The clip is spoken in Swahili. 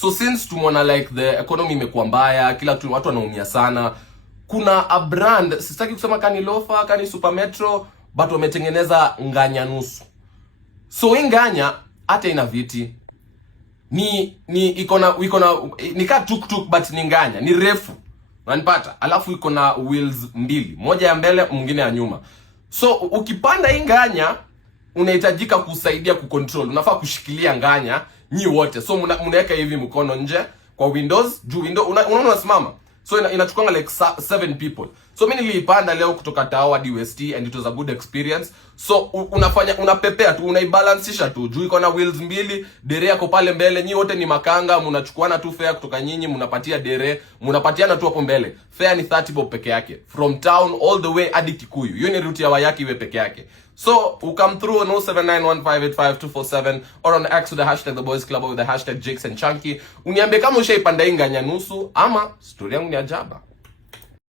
So since tumeona like the economy imekuwa mbaya, watu wanaumia sana, kuna a brand, sitaki kusema kani Lofa, kani Super Metro, but wametengeneza nganya nusu. So hii nganya hata ina viti. Iko na ni ka tuk but ni nganya, ni refu. Unanipata? Alafu iko na wheels mbili, moja ya mbele, mwingine ya nyuma. So ukipanda hii nganya unahitajika kusaidia kucontrol. Unafaa kushikilia nganya nyi wote. So mnaweka hivi mkono nje kwa windows, juu window unaona unasimama. So inachukua like 7 people. So mimi niliipanda leo kutoka Tao hadi West and it was a good experience. So unapepea tu, unaibalanceisha tu. Juu iko na wheels mbili, dere yako pale mbele, nyi wote ni makanga, mnachukuana tu fare kutoka nyinyi, mnapatia dere, mnapatiana tu hapo mbele. Fare ni 30 bob peke yake. From town all the way hadi Kikuyu. Hiyo ni route ya Wayaki iwe peke yake. So, come through on 0791585247 or on X with the hashtag The Boys Club or with the hashtag Jakes and Chunky. Uniambie kama ushaipanda hii nganya nusu ama story yangu ni ajaba.